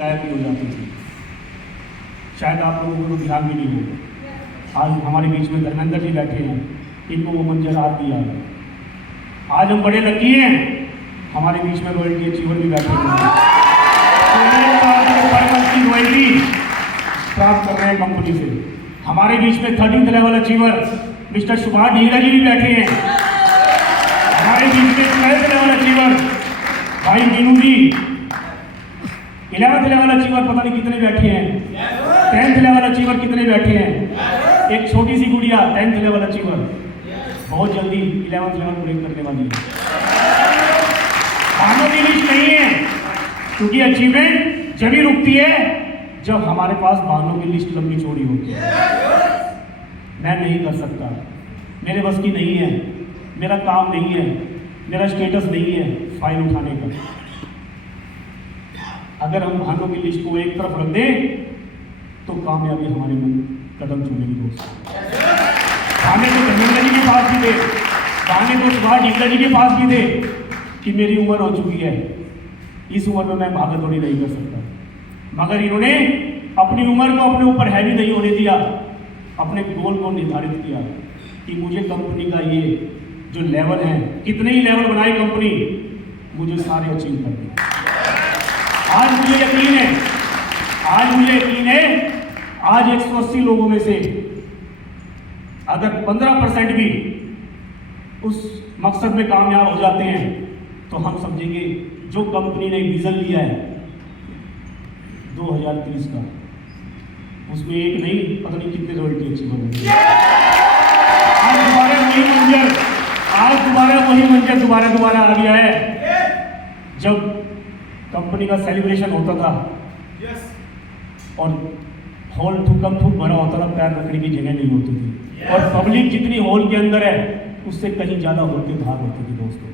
गायब भी हो जाती थी। शायद आप लोगों को ध्यान भी नहीं होगा। आज हमारे बीच में धर्मेंद्र जी बैठे हैं, इनको वो मंजर आज भी याद है। आज हम बड़े लकी हैं, हमारे बीच में रॉयल्टी अचीवर भी बैठे हैं, रॉयल्टी प्राप्त कर रहे हैं कंपनी से। हमारे बीच में 13th level achiever mister Subhash Dhingra ji भी बैठे हैं। हमारे बीच में 12th लेवल अचीवर भाई मीनू जी, 11th लेवल अचीवर पता नहीं कितने बैठे हैं, 10th लेवल अचीवर कितने बैठे हैं। एक छोटी सी गुड़िया 10th लेवल अचीवर बहुत जल्दी 11th लेवल ब्रेक करने वाली है। बहानों की लिस्ट नहीं है, क्योंकि अचीवमेंट जब रुकती है जब हमारे पास बहानों की लिस्ट लंबी चौड़ी होती है। मैं नहीं कर सकता, मेरे बस की नहीं है, मेरा काम नहीं है, मेरा स्टेटस नहीं है फाइल उठाने का। अगर हम बहानों की लिस्ट को एक तरफ रख दें तो कामयाबी हमारे मन कदम चुनेगी दोस्तों। बहाने तो धर्मेंद्र जी के पास भी थे, बहाने तो सुभाष ढींगरा जी के पास भी थे कि मेरी उम्र हो चुकी है, इस उम्र में मैं भागा दौड़ी नहीं कर सकता। मगर इन्होंने अपनी उम्र को अपने ऊपर हैवी नहीं होने दिया, अपने गोल को निर्धारित किया कि मुझे कंपनी का ये जो लेवल है, कितने ही लेवल बनाए कंपनी, मुझे सारे अचीव करने। आज मुझे यकीन है, आज 180 लोगों में से अगर 15% भी उस मकसद में कामयाब हो जाते हैं तो हम समझेंगे जो कंपनी ने विजन लिया है 2030 का, उसमें एक नहीं पता नहीं कितने रॉयल्टी अचीवर होंगे। आज वही मंजर दोबारा आ गया है। जब कंपनी का सेलिब्रेशन होता था और हॉल थूकम थूक भरा होता था, पैर रखने की जगह नहीं होती थी, और पब्लिक जितनी हॉल के अंदर है उससे कहीं ज्यादा हॉल के बाहर होती थी दोस्तों।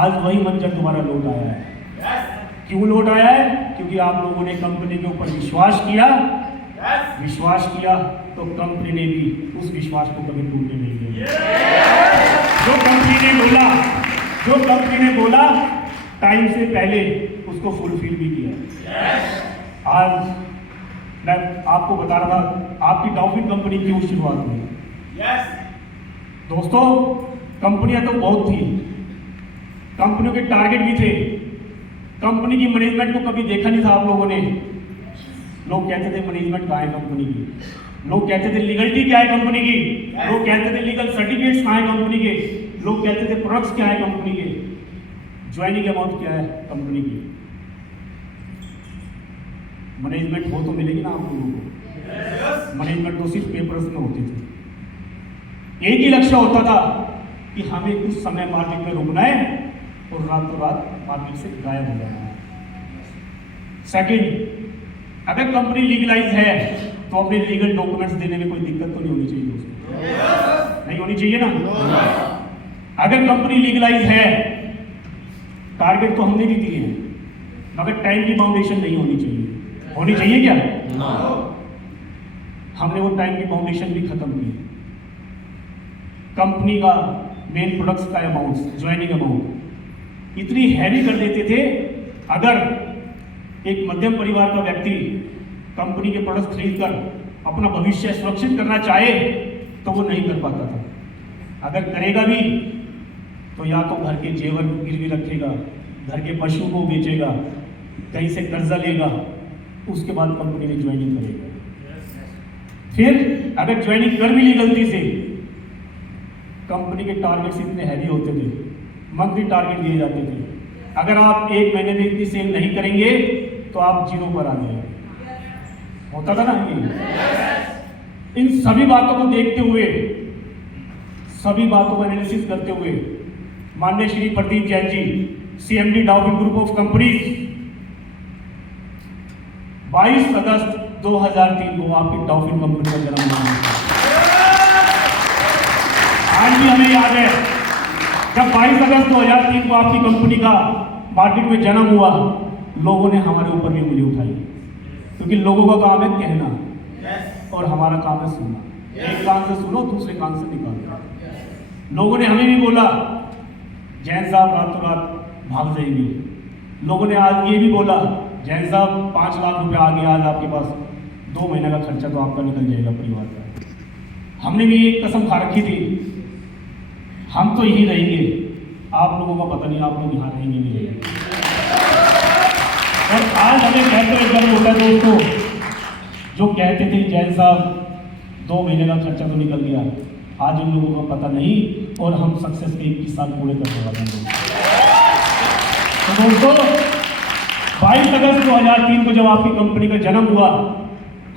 आज वही मंजर दोबारा लौट आया है। क्यों लौट आया है? क्योंकि आप लोगों ने कंपनी के ऊपर विश्वास किया तो कंपनी ने भी उस विश्वास को कभी टूटने नहीं दिया। जो कंपनी ने बोला टाइम से पहले उसको फुलफिल भी किया। आज मैं आपको बता रहा था आपकी डॉल्फिन कंपनी क्यों शुरुआत हुई। दोस्तों, कंपनियां तो बहुत थी, कंपनियों के टारगेट भी थे, कंपनी की मैनेजमेंट को कभी देखा नहीं था आप लोगों ने। लोग कहते थे मैनेजमेंट कहाँ है कंपनी की, लोग कहते थे लीगलिटी क्या है कंपनी की, लोग कहते थे लीगल सर्टिफिकेट्स कहाँ है कंपनी के, लोग कहते थे प्रोडक्ट्स क्या है कंपनी के, ज्वाइनिंग अमाउंट क्या है कंपनी की। मैनेजमेंट हो तो मिलेगी ना आप लोगों को। मैनेजमेंट तो सिर्फ पेपर्स में होती थी। एक ही लक्ष्य होता था कि हमें कुछ समय मार्केट में रुकना है और रातों रात मार्केट से गायब हो जाना है। सेकंड, अगर कंपनी लीगलाइज है तो अपने लीगल डॉक्यूमेंट्स देने में कोई दिक्कत तो नहीं होनी चाहिए दोस्तों, नहीं होनी चाहिए ना। अगर कंपनी लीगलाइज है, टारगेट तो हमने भी दिए हैं, मगर टाइम की बाउंडेशन नहीं होनी चाहिए क्या? हमने वो टाइम की बाउंडेशन भी खत्म की। कंपनी का मेन प्रोडक्ट्स का अमाउंट, ज्वाइनिंग अमाउंट इतनी हैवी कर देते थे, अगर एक मध्यम परिवार का व्यक्ति कंपनी के प्रोडक्ट खरीदकर अपना भविष्य सुरक्षित करना चाहे तो वो नहीं कर पाता था। अगर करेगा भी तो या तो घर के जेवर गिरवी रखेगा, घर के पशु को बेचेगा, कहीं से कर्जा लेगा, उसके बाद कंपनी में ज्वाइनिंग करेगा। फिर अगर ज्वाइनिंग कर भी ली गलती से, कंपनी के टारगेट्स इतने हैवी होते थे, मंथली टारगेट दिए जाते थे, अगर आप एक महीने में इतनी सेल नहीं करेंगे तो आप जीरो पर आ जाएंगे। होता था ना ये। इन सभी बातों को देखते हुए, सभी बातों को एनालिसिस करते हुए माननीय Shri Pradeep Jain ji, CMD Dolphin group of companies, 22 अगस्त 2003 को आपकी डॉल्फिन कंपनी का जन्म हुआ। आज भी हमें याद है जब 22 अगस्त 2003 को आपकी कंपनी का मार्केट में जन्म हुआ, लोगों ने हमारे ऊपर भी उंगली उठाई, क्योंकि लोगों का काम है कहना और हमारा काम है सुनना। एक कान से सुनो, दूसरे कान से निकालो। लोगों ने हमें भी बोला जैन साहब रातों रात भाग जाएंगे। लोगों ने आज ये भी बोला जैन साहब 5 लाख रुपए आ गया आज आपके पास, 2 महीने का खर्चा तो आपका निकल जाएगा परिवार का। हमने भी एक कसम खा रखी थी, हम तो यही रहेंगे, आप लोगों का पता नहीं आप लोग यहाँ रहेंगे नहीं रहेंगे। और आज हमें कहते गर्व होता है दोस्तों, जो कहते थे जैन साहब 2 महीने का खर्चा तो निकल गया, आज उन लोगों का पता नहीं और हम सक्सेस के 21 साल पूरे करने वाले हैं। तो दोस्तों 22 अगस्त 2003 को जब आपकी कंपनी का जन्म हुआ,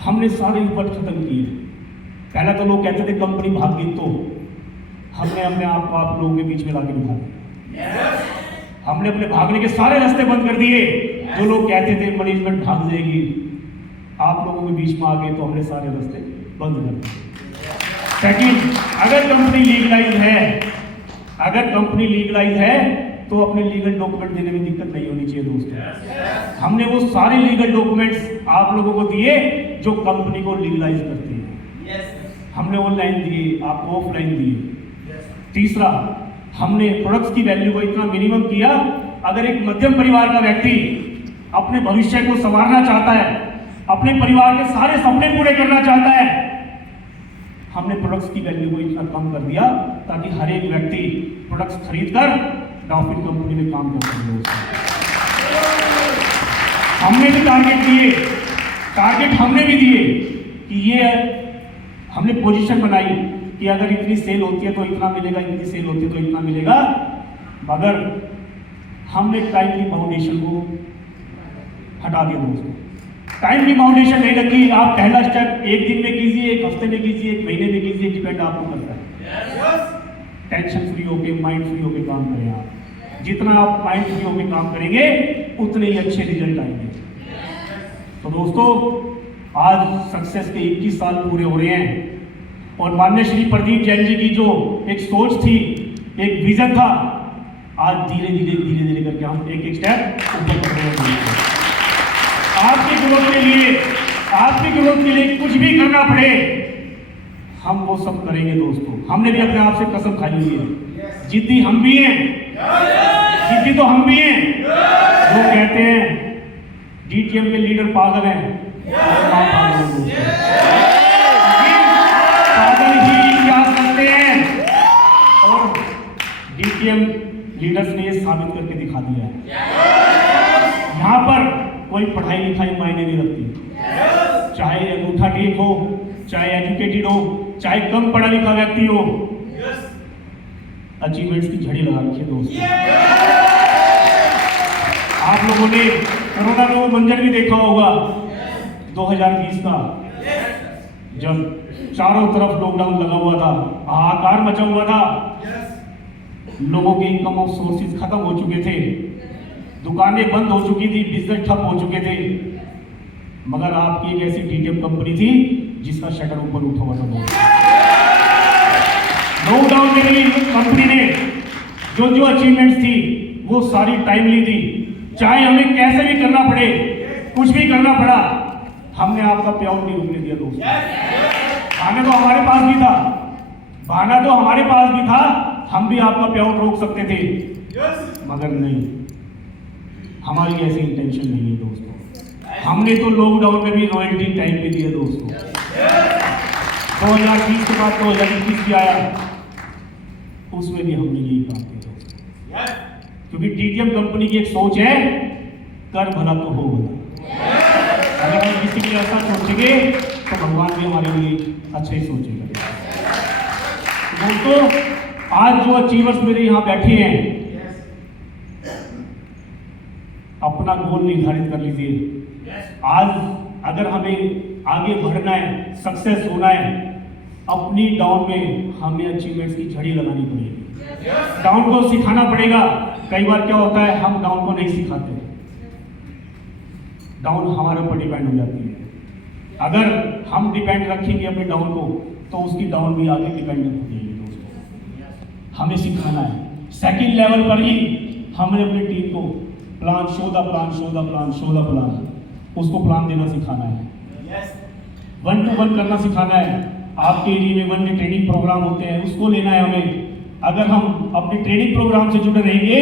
हमने सारे उपट खत्म किए। पहले तो लोग कहते थे कंपनी भाग गई, तो हमने अपने आप को आप लोगों के बीच में लाके बिठा दिया। हमने अपने भागने के सारे रास्ते बंद कर दिए। जो लोग कहते थे मैनेजमेंट भाग जाएगी, आप लोगों के बीच में आ गए तो हमने सारे रास्ते बंद कर दिए। सेकंड, अगर कंपनी लीगलाइज है, अगर कंपनी लीगलाइज है तो अपने लीगल डॉक्यूमेंट देने में दिक्कत नहीं होनी चाहिए दोस्तों। हमने वो सारे लीगल डॉक्यूमेंट्स आप लोगों को दिए जो कंपनी को लीगलाइज करते हैं। हमने ऑनलाइन दिए, आपको ऑफलाइन दिए। तीसरा, हमने प्रोडक्ट्स की वैल्यू को इतना मिनिमम किया, अगर एक मध्यम परिवार का व्यक्ति अपने भविष्य को संवारना चाहता है, अपने परिवार के सारे सपने पूरे करना चाहता है, हमने प्रोडक्ट्स की वैल्यू को इतना कम कर दिया ताकि हर एक व्यक्ति प्रोडक्ट्स खरीदकर डॉल्फिन कंपनी में काम कर सके। हमने भी टारगेट हमने भी दिए कि ये हमने पोजीशन बनाई कि अगर इतनी सेल होती है तो इतना मिलेगा, इतनी सेल होती है तो इतना मिलेगा, मगर हमने टाइम की फाउंडेशन को हटा दिया दोस्तों। टाइम की फाउंडेशन नहीं रखी। आप पहला स्टेप 1 दिन में कीजिए, 1 हफ्ते में कीजिए, 1 महीने में कीजिए, डिपेंड आपको करता है। टेंशन फ्री होके, माइंड फ्री होके काम करें। आप जितना आप माइंड फ्री होके काम करेंगे उतने ही अच्छे रिजल्ट आएंगे। तो दोस्तों आज सक्सेस के 21 साल पूरे हो रहे हैं और माननीय श्री प्रदीप जैन जी की जो एक सोच थी, एक विजन था, आज धीरे धीरे करके हम एक स्टेप ऊपर बढ़ रहे हैं। आपकी ग्रोथ के लिए कुछ भी करना पड़े हम वो सब करेंगे दोस्तों। हमने भी अपने आप से कसम खाई हुई है। जिद्दी हम भी हैं, जिद्दी तो हम भी हैं। वो कहते हैं डीटीएम के लीडर पागल हैं, पागल ही क्या सकते हैं, और डीटीएम लीडर्स ने ये साबित करके दिखा दिया है। यहाँ पर कोई पढ़ाई लिखाई मायने नहीं रखती, चाहे अंगूठा टेक हो, चाहे एजुकेटेड हो, चाहे कम पढ़ा लिखा व्यक्ति हो, अचीवमेंट्स की झड़ी लगा रखी है दोस्तों। आप लोगों ने कोरोना में वो मंजर भी देखा होगा 2020 का, जब चारों तरफ लॉकडाउन लगा हुआ था, हाहाकार मचा हुआ था, लोगों के इनकम ऑफ सोर्सेज खत्म हो चुके थे, दुकानें बंद हो चुकी थी, बिजनेस ठप हो चुके थे, मगर आपकी एक ऐसी डीटीएम कंपनी थी जिसका शटर ऊपर उठा हुआ था। लॉकडाउन में भी कंपनी ने जो अचीवमेंट्स थी वो सारी टाइमली थी। चाहे हमें कैसे भी करना पड़े, कुछ भी करना पड़ा, हमने आपका पे आउट नहीं रुकने दिया दोस्तों। बहाना तो हमारे पास भी था, हम भी आपका पे आउट रोक सकते थे, मगर नहीं, हमारी ऐसी इंटेंशन नहीं है दोस्तों। हमने तो लॉकडाउन में भी रॉयल्टी टाइम पे दिया दोस्तों। 2020 के बाद 2021 भी आया, उसमें भी हमने यही काम किया दोस्तों, क्योंकि डीटीएम कंपनी की एक सोच है, कर भला तो हो भला। अगर हम किसी के लिए ऐसा सोचेंगे तो भगवान भी हमारे लिए अच्छा ही सोचेगा दोस्तों। आज जो अचीवर्स मेरे यहाँ बैठे हैं, अपना गोल निर्धारित कर लीजिए। आज अगर हमें आगे बढ़ना है, सक्सेस होना है, अपनी डाउन में हमें अचीवमेंट्स की झड़ी लगानी पड़ेगी। डाउन को सिखाना पड़ेगा। कई बार क्या होता है, हम डाउन को नहीं सिखाते, डाउन हमारे ऊपर डिपेंड हो जाती है। अगर हम डिपेंड रखेंगे अपने डाउन को तो उसकी डाउन भी आगे डिपेंडेंट हो जाएगी दोस्तों। हमें सिखाना है। सेकंड लेवल पर ही हमने अपनी टीम को प्लान, शो द प्लान, उसको प्लान देना सिखाना है। 1-to-1 करना सिखाना है। आपके एरिया में 1 डे ट्रेनिंग प्रोग्राम होते हैं, उसको लेना है हमें। अगर हम अपने ट्रेनिंग प्रोग्राम से जुड़े रहेंगे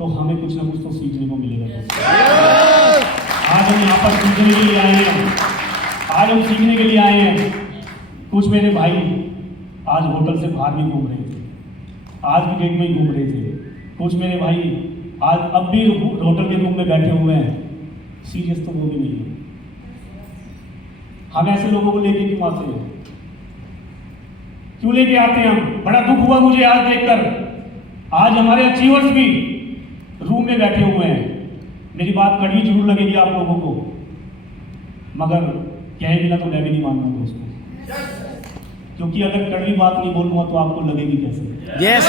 तो हमें कुछ ना कुछ तो सीखने को मिलेगा। आज हम यहाँ पर सीखने के लिए आए हैं, आज हम सीखने के लिए आए हैं। कुछ मेरे भाई आज होटल से बाहर भी घूम रहे थे, आज भी गेट में ही घूम रहे थे। कुछ मेरे भाई आज अब भी होटल के रूम में बैठे हुए हैं, सीरियस तो वो भी नहीं है। हम ऐसे लोगों को लेके क्यों आते हैं? क्यों लेके आते हैं हम? बड़ा दुख हुआ मुझे आज देखकर। आज हमारे अचीवर्स भी रूम में बैठे हुए हैं। मेरी बात कड़वी जरूर लगेगी आप लोगों को, मगर कहे बिना तो मैं भी नहीं मानूंगा दोस्तों, क्योंकि अगर कड़वी बात नहीं बोलूंगा तो आपको लगेगी कैसे? यस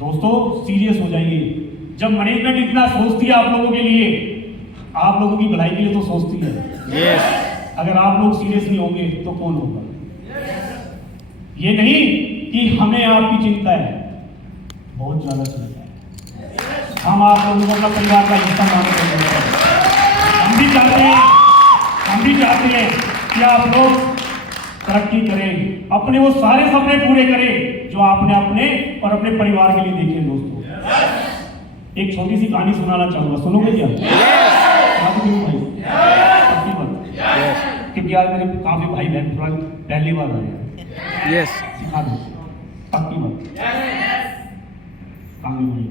दोस्तों, सीरियस हो जाइए। जब मैनेजमेंट इतना सोचती है आप लोगों के लिए, आप लोगों की भलाई के लिए तो सोचती है। यस अगर आप लोग सीरियस नहीं होंगे तो कौन होगा? ये नहीं कि हमें आपकी चिंता है, बहुत ज्यादा चिंता है। हम आप लोगों को अपना परिवार का हिस्सा मानते हैं। हम भी चाहते हैं कि आप लोग तरक्की करें, अपने वो सारे सपने पूरे करें जो आपने अपने और अपने परिवार के लिए देखे। दोस्तों, एक छोटी सी कहानी सुनाना चाहूंगा, सुनोगे क्या? भाई क्योंकि आज मेरे काफी भाई बहन पहली बार आए हैं। यस सिखा दो, पक्की बात। काफी भाई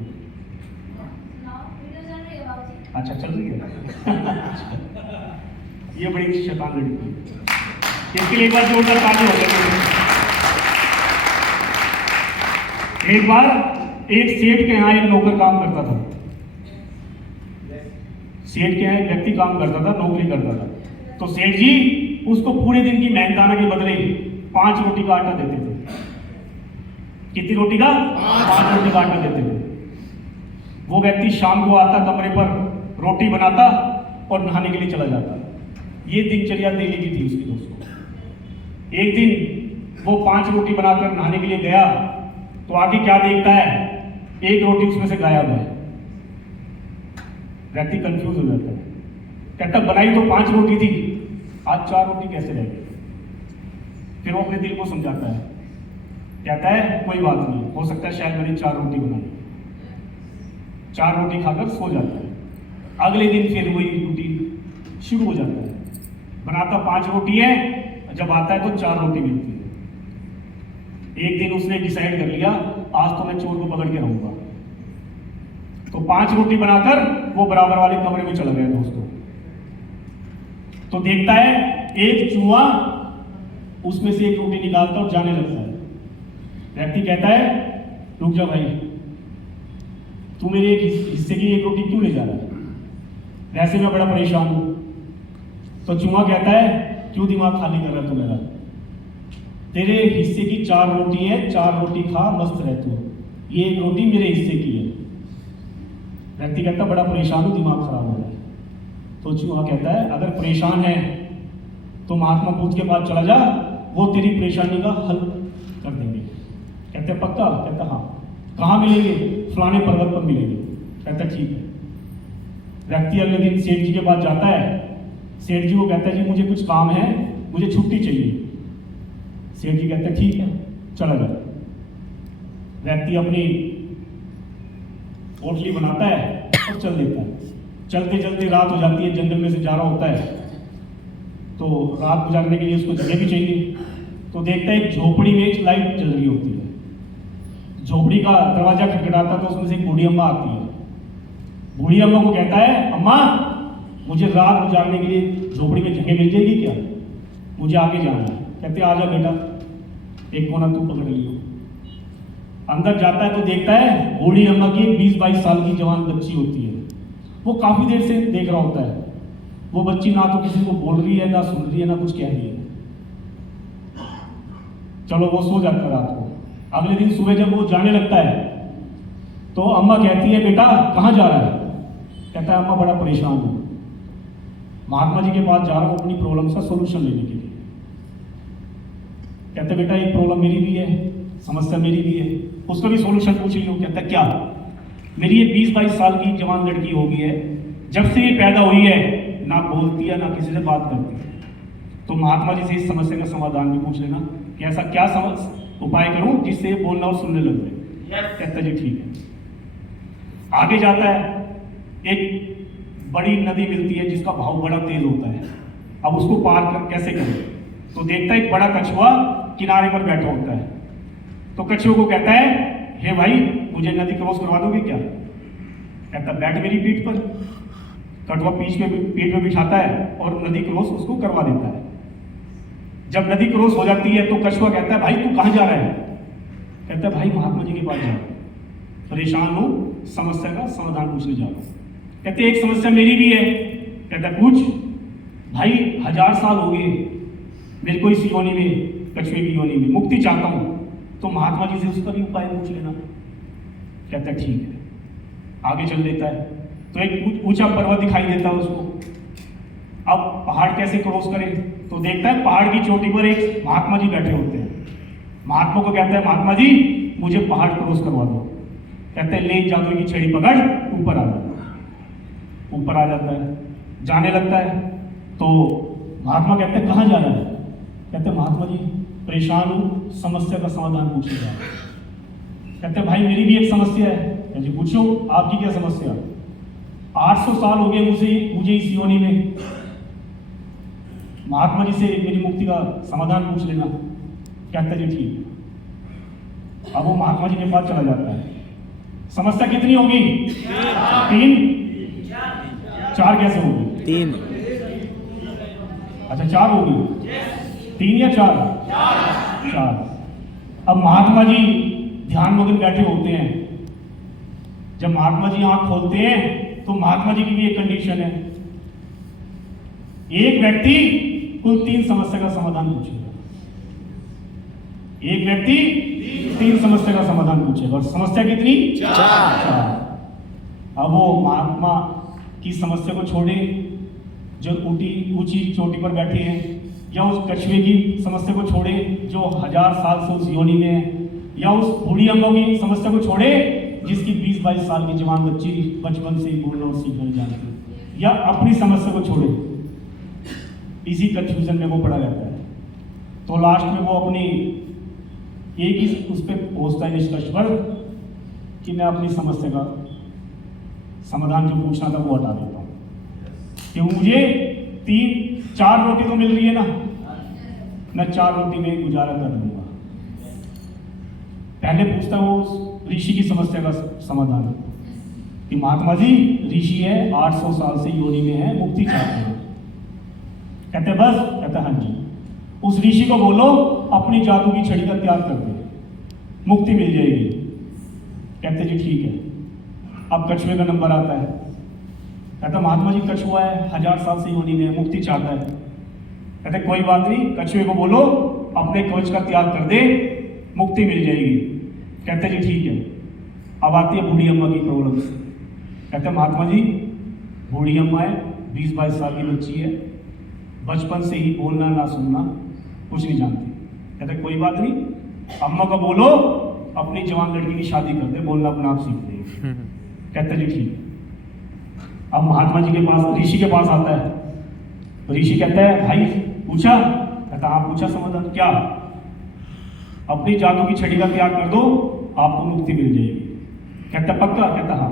अच्छा चल रही है। ये बड़ी शैतान लड़की है, इसके लिए एक बार जोरदार ताली हो जाए। एक बार एक सेठ के यहाँ एक नौकर काम करता था। सेठ के यहाँ एक व्यक्ति काम करता था, नौकरी करता था। तो सेठ जी उसको पूरे दिन की मेहनताना के बदले 5 रोटी का आटा देते थे। कितनी रोटी का? 5 रोटी का आटा देते थे। वो व्यक्ति शाम को आता, कमरे पर रोटी बनाता और नहाने के लिए चला जाता। ये दिनचर्या डेली की थी उसकी। दोस्तों, एक दिन वो 5 रोटी बनाकर नहाने के लिए गया तो आगे क्या देखता है? एक रोटी उसमें से गायब है। व्यक्ति कंफ्यूज हो जाता है, कहता बनाई तो 5 रोटी थी, आज 4 रोटी कैसे रह गई? फिर वो अपने दिल को समझाता है, कहता है कोई बात नहीं, हो सकता है शायद मैंने 4 रोटी बनाई। 4 रोटी खाकर सो जाता है। अगले दिन फिर वही रूटीन शुरू हो जाता है। बनाता 5 रोटी है, जब आता है तो 4 रोटी मिलती है। एक दिन उसने डिसाइड कर लिया, आज तो मैं चोर को पकड़ के रहूंगा। तो 5 रोटी बनाकर वो बराबर वाले कमरे में चला गया। दोस्तों, तो देखता है एक चूहा उसमें से एक रोटी निकालता और जाने लगता है। व्यक्ति कहता है रुक जा भाई, तू मेरे एक हिस्से की एक रोटी क्यों ले जा रहा है? वैसे मैं बड़ा परेशान हूं। तो चूहा कहता है क्यों दिमाग खाली कर रहा तू मेरा? तेरे हिस्से की 4 रोटी है, 4 रोटी खा, मस्त रह तू। ये एक रोटी मेरे हिस्से की है। व्यक्ति कहता बड़ा परेशान हूं, दिमाग खराब हो रहा है। तो चूहा कहता है अगर परेशान है तो महात्मा बुद्ध के पास चला जा, वो तेरी परेशानी का हल कर देंगे। कहते पक्का? कहता हाँ। कहाँ मिलेंगे? फलाने पर्वत पर मिलेंगे। कहता ठीक है। व्यक्ति अगले दिन सेठ जी के पास जाता है। सेठ जी को कहता है जी मुझे कुछ काम है, मुझे छुट्टी चाहिए। सेठ जी कहते हैं ठीक है, चला जा। व्यक्ति अपनी पोटली बनाता है और चल देता है। चलते चलते रात हो जाती है, जंगल में से जा रहा होता है, तो रात गुजारने के लिए उसको जगह भी चाहिए। तो देखता है एक झोपड़ी में एक लाइट जल रही होती है। झोपड़ी का दरवाजा खटखटाता तो उसमें से एक बूढ़ी अम्मा आती है। बूढ़ी अम्मा को कहता है अम्मा मुझे रात गुजारने के लिए झोपड़ी में जगह मिल जाएगी क्या? मुझे आगे जाना है। कहते आजा बेटा, एक कोना तू पकड़ लियो। अंदर जाता है तो देखता है बूढ़ी अम्मा की 20-22 साल की जवान बच्ची होती है। वो काफी देर से देख रहा होता है। वो बच्ची ना तो किसी को बोल रही है, ना सुन रही है, ना कुछ कह रही है। चलो वो सो जाता है रात को। अगले दिन सुबह जब वो जाने लगता है तो अम्मा कहती है बेटा कहाँ जा रहा है? कहता है अम्मा बड़ा परेशान हूं, महात्मा जी के पास जा रहा हूं अपनी प्रॉब्लम का सोल्यूशन लेने के लिए। कहते बेटा एक प्रॉब्लम मेरी भी है, समस्या मेरी भी है, उसका भी सोल्यूशन पूछ लियो। कहता क्या? मेरी ये 20-22 साल की जवान लड़की हो गई है, जब से ये पैदा हुई है ना बोलती है ना किसी से बात करती है। तो महात्मा जी से इस समस्या का समाधान भी पूछ लेना कि ऐसा क्या उपाय करूं जिससे बोलना और सुनने लग जाए। कहता जी ठीक है। आगे जाता है, एक बड़ी नदी मिलती है जिसका बहाव बड़ा तेज होता है। अब उसको पार कैसे करें? तो देखता है एक बड़ा कछुआ किनारे पर बैठा होता है। तो कछुए को कहता है, हे भाई मुझे नदी क्रॉस करवा दोगे क्या? कहता बैठ मेरी पीठ पर। कछुआ पीठ में बिठाता है और नदी क्रॉस उसको करवा देता है। जब नदी क्रॉस हो जाती है तो कछुआ कहता है, भाई तू कहाँ जा रहा है? कहता है, भाई महात्मा जी के पास जा रहा हूं, परेशान हूं, समस्या का समाधान पूछने जा रहा हूं। कहते एक समस्या मेरी भी है। कहता पूछ। भाई 1000 साल हो गए मेरे को इस योनि में, कछुए की योनि में, मुक्ति चाहता हूं, तो महात्मा जी से उसका भी उपाय पूछ लेना। कहता ठीक है। आगे चल देता है तो एक ऊंचा पर्वत दिखाई देता है उसको। अब पहाड़ कैसे क्रॉस करे? तो देखता है पहाड़ की चोटी पर एक महात्मा जी बैठे होते हैं। महात्मा को कहता है, महात्मा जी मुझे पहाड़ क्रॉस करवा दो। कहते हैं ले जादू की छड़ी पकड़, ऊपर आ जाता है। ऊपर आ जाता है, जाने लगता है। तो महात्मा कहते हैं कहाँ जा रहा है? कहते हैं महात्मा जी परेशान हूँ, समस्या का समाधान पूछने जा रहा हूं। कहते हैं भाई मेरी भी एक समस्या है। जी पूछो, आपकी क्या समस्या? 800 साल हो गए मुझे इस योनि में, महात्मा जी से मेरी मुक्ति का समाधान पूछ लेना। कहते जी ठीक। अब वो महात्मा जी के पास चला जाता है। समस्या कितनी होगी? 3? 4 कैसे होगी? 3। अच्छा 4 होगी। 3 या 4? 4। अब महात्मा जी ध्यान मग्न बैठे होते हैं। जब महात्मा जी आंख खोलते हैं तो महात्मा जी की भी एक कंडीशन है, एक व्यक्ति कुल 3 समस्या का समाधान पूछेगा। एक व्यक्ति 3 समस्या का समाधान पूछेगा। और समस्या कितनी? 4। अब वो महात्मा की समस्या को छोड़े जो ऊंची चोटी पर बैठे हैं, या उस कछुए की समस्या को छोड़े जो 1000 साल से उस योनि में है, या उस बूढ़ी अम्मा की समस्या को छोड़े जिसकी 20-22 साल की जवान बच्ची बचपन से ही बोलना और सीखना जानती है, या अपनी समस्या को छोड़े, इसी कंफ्यूजन में वो पड़ा रहता है। तो लास्ट में वो अपनी एक ही उस पर पहुंचता है निष्कर्ष पर कि मैं अपनी समस्या का समाधान जो पूछना था वो हटा देता हूं, कि मुझे 3-4 रोटी तो मिल रही है ना, मैं 4 रोटी में गुजारा कर लूंगा। पहले पूछता है वो ऋषि की समस्या का समाधान कि महात्मा जी ऋषि है, 800 साल से योनि में है, मुक्ति चाहते हैं। कहते बस? कहते हाँ जी। उस ऋषि को बोलो अपनी जादू की छड़ी का त्याग कर दे, मुक्ति मिल जाएगी। कहते जी ठीक है। अब कछुए का नंबर आता है। कहता महात्मा जी कछुआ है, 1000 साल से योनि में है, मुक्ति चाहता है। कहते कोई बात नहीं, कछुए को बोलो अपने कवच का त्याग कर दे, मुक्ति मिल जाएगी। कहते जी ठीक है। अब आती है बूढ़ी अम्मा की प्रॉब्लम। कहते महात्मा जी बूढ़ी अम्मा है, 20-22 साल की बच्ची है, बचपन से ही बोलना ना सुनना कुछ नहीं जानती। कहते कोई बात नहीं, अम्मा को बोलो अपनी जवान लड़की की शादी कर दे, बोलना अपना आप सीख देगी। कहते जी ठीक। अब महात्मा जी के पास, ऋषि के पास आता है। तो ऋषि कहता है भाई पूछा? कहता हाँ पूछा। समाधान क्या? अपनी जादू की छड़ी का त्याग कर दो, आपको मुक्ति मिल जाएगी। कहता पक्का? कहता हाँ।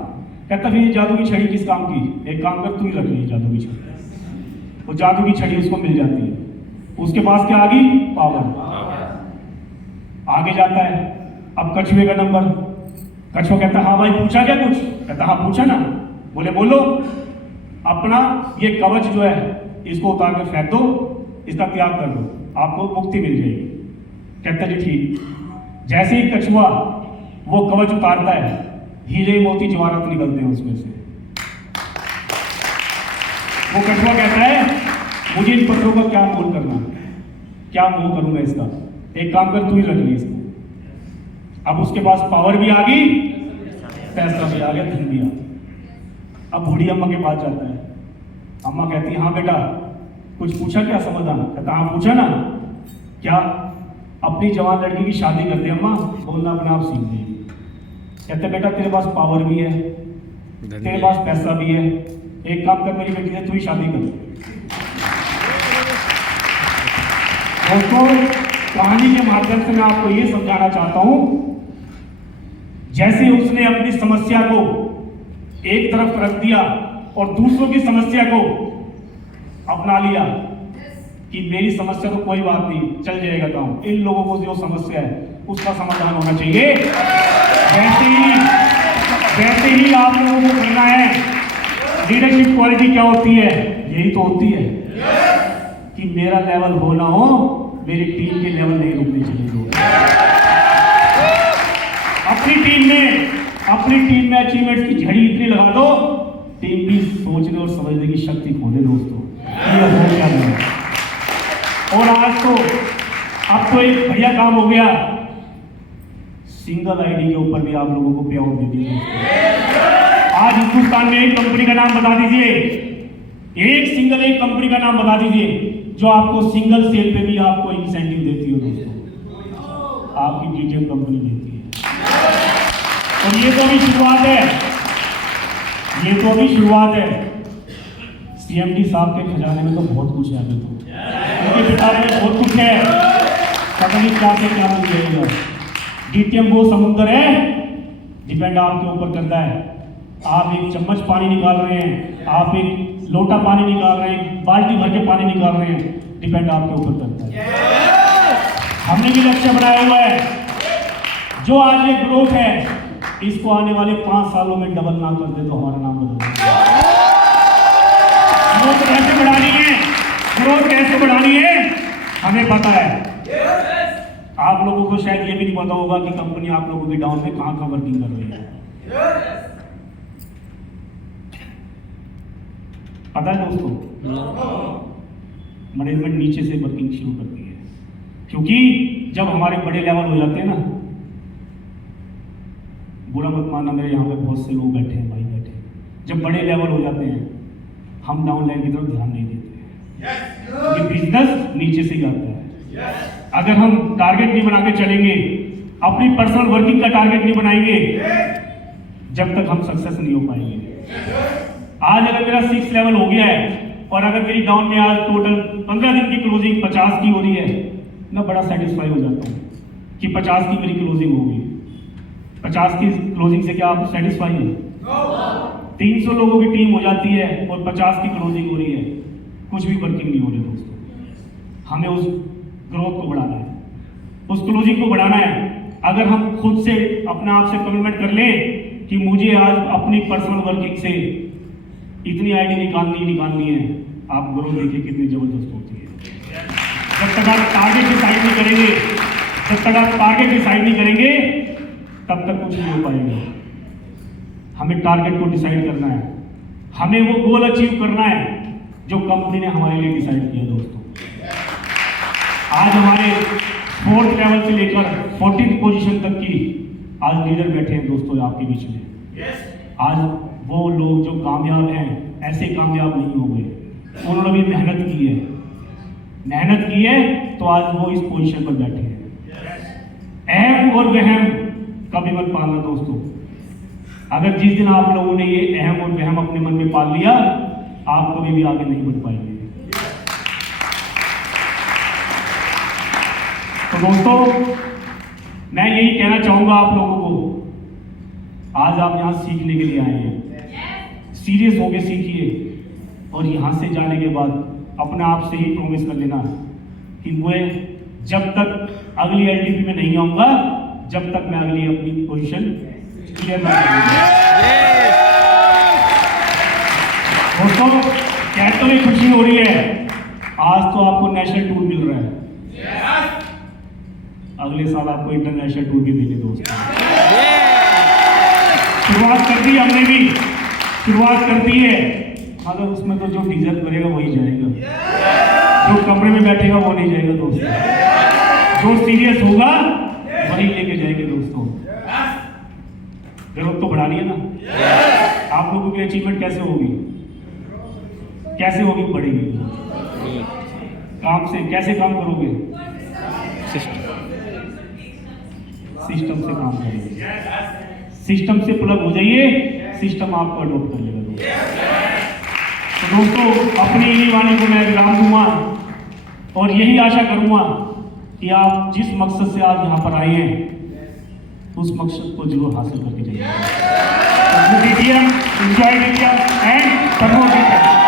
कहता फिर ये जादू की छड़ी किस काम की? एक काम कर, तू ही रख ली जादू की छड़ी। वो जादू की छड़ी उसको मिल जाती है। उसके पास क्या आ गई? पावर। आगे जाता है। अब कछुए का नंबर। कछुआ कहता हाँ भाई पूछा क्या कुछ? कहता हाँ पूछा ना। बोले बोलो। अपना ये कवच जो है इसको उतार कर फेंक दो, इसका त्याग कर दो, आपको मुक्ति मिल जाएगी। कहता जी ठीक। जैसे ही कछुआ वो कवच उतारता है, हीरे मोती जवाहरात निकलते हैं उसमें से। वो कछुआ कहता है मुझे इन पत्थरों का क्या मोल करना, क्या मोल करूंगा इसका, एक काम कर तू ही रख ली इसको। अब उसके पास पावर भी आ गई, पैसा भी आ गया, धन भी आ गया। अब बूढ़ी अम्मा के पास जाता है। अम्मा कहती है हाँ बेटा कुछ पूछा क्या समाधान? कहता हाँ पूछा ना। क्या? अपनी जवान लड़की की शादी कर दे अम्मा, बोलना अपने आप सीख देगी। कहते बेटा तेरे पास पावर भी है, तेरे पास पैसा भी है, एक काम कर मेरी बेटी से तू ही शादी कर। दोस्तों कहानी के माध्यम से मैं आपको ये समझाना चाहता हूं, जैसे उसने अपनी समस्या को एक तरफ रख दिया और दूसरों की समस्या को अपना लिया कि मेरी समस्या तो कोई बात नहीं, चल जाएगा काम, इन लोगों को जो समस्या है उसका समाधान होना चाहिए। वैसे ही आप लोगों को करना है। लीडरशिप क्वालिटी क्या होती है? यही तो होती है कि मेरा लेवल हो ना हो, मेरी टीम के लेवल नहीं रुकने चाहिए। अपनी टीम में अचीवमेंट्स की झड़ी इतनी लगा दो, टीम भी सोचने और समझने की शक्ति खो दे दोस्तों, ये हो क्या है। और आज तो अब तो एक बढ़िया काम हो गया, सिंगल आईडी के ऊपर भी आप लोगों को पे आउट दे दिया। आज हिंदुस्तान में एक कंपनी का नाम बता दीजिए, एक कंपनी का नाम बता दीजिए जो आपको सिंगल सेल पे भी आपको इंसेंटिव देती हो दोस्तों। आपकी डीटीएम कंपनी देती है। और ये तो अभी शुरुआत है। सीएमडी साहब के खजाने में तो बहुत कुछ है, अभी तो उनके पिता में बहुत कुछ है, पता नहीं क्या से क्या मिल जाएगा। डीटीएम वो समुद्र है, डिपेंड आपके ऊपर करता है। आप एक चम्मच पानी निकाल रहे हैं, आप एक लोटा पानी निकाल रहे हैं, बाल्टी भर के पानी निकाल रहे हैं, डिपेंड आपके ऊपर करता है। हमने भी लक्ष्य बनाया हुआ है, जो आज ये ग्रोथ है इसको आने वाले 5 सालों में डबल ना कर दे तो हमारा नाम बदल देगा। ग्रोथ कैसे बढ़ानी है हमें पता है। आप लोगों को शायद ये भी नहीं पता होगा कि कंपनी आप लोगों के डाउन में कहां वर्किंग कर रही है। पता है दोस्तों, मैनेजमेंट नीचे से वर्किंग शुरू करती है, क्योंकि जब हमारे बड़े लेवल हो जाते हैं ना, बुरा मत मानना, मेरे यहाँ पे बहुत से लोग बैठे हैं, भाई बैठे हैं, जब बड़े लेवल हो जाते हैं हम डाउन लाइन की तरफ ध्यान नहीं देते हैं। ये बिजनेस नीचे से ही आता है। अगर हम टारगेट नहीं बना के चलेंगे, अपनी पर्सनल वर्किंग का टारगेट नहीं बनाएंगे, जब तक हम सक्सेस नहीं हो पाएंगे। आज अगर मेरा 6 लेवल हो गया है और अगर मेरी डाउन में आज टोटल 15 दिन की क्लोजिंग 50 की हो रही है, मैं बड़ा सेटिस्फाई हो जाता हूँ कि 50 की मेरी क्लोजिंग हो गई। 50 की क्लोजिंग से क्या आप सेटिस्फाई हैं? 300 लोगों की टीम हो जाती है और 50 की क्लोजिंग हो रही है, कुछ भी वर्किंग नहीं हो रही दोस्तों। हमें उस ग्रोथ को बढ़ाना है, उस क्लोजिंग को बढ़ाना है। अगर हम खुद से अपने आप से कमिटमेंट कर लें कि मुझे आज अपनी पर्सनल वर्किंग से इतनी आईडी निकालनी है, आप ग्रोथ देखिए कितनी जबरदस्त होती है। जब तक आप टारगेट डिसाइड नहीं करेंगे तब तक कुछ नहीं हो पाएगा। हमें टारगेट को डिसाइड करना है, हमें वो गोल अचीव करना है जो कंपनी ने हमारे लिए डिसाइड किया दोस्तों। आज हमारे 4th लेवल से लेकर 14th पोजीशन तक की आज लीडर बैठे हैं दोस्तों आपके बीच में। आज वो लोग जो कामयाब हैं ऐसे कामयाब नहीं हो गए, उन्होंने भी मेहनत की है तो आज वो इस पोजीशन पर बैठे हैं। अहम और वहम कभी मत पालना दोस्तों। अगर जिस दिन आप लोगों ने ये अहम और वहम अपने मन में पाल लिया, आप कभी भी आगे नहीं बढ़ पाएंगे। तो दोस्तों, मैं यही कहना चाहूंगा आप लोगों को, आज आप यहां सीखने के लिए आए हैं, सीरियस होके सीखिए और यहां से जाने के बाद अपने आप से ही प्रॉमिस कर लेना कि मैं जब तक अगली एलटीपी में नहीं आऊंगा, जब तक मैं अगली अपनी पोजीशन क्लियर ना करूंगा। दोस्तों, कहते हुए खुशी हो रही है, आज तो आपको नेशनल टूर मिल रहा है, अगले साल आपको इंटरनेशनल टूर भी देंगे दोस्तों। शुरुआत कर दी हमने भी, शुरुआत करती है, मगर उसमें तो जो डिजर्व करेगा वही जाएगा, जो कमरे में बैठेगा वो नहीं जाएगा दोस्तों, जो सीरियस होगा वही लेके जाएंगे दोस्तों। जरूरत तो बढ़ानी है ना। आप लोगों की अचीवमेंट कैसे होगी? बढ़ेगी। काम से कैसे काम करोगे? सिस्टम से काम करेंगे, सिस्टम से प्लग हो जाइए, सिस्टम आपको अडॉप्ट कर लेगा। तो दोस्तों, अपनी इन्हीं वाणी को मैं विराम दूंगा और यही आशा करूंगा कि आप जिस मकसद से आज यहाँ पर आए हैं उस मकसद को जरूर हासिल करके जाइए। DTM, enjoy DTM and promote DTM.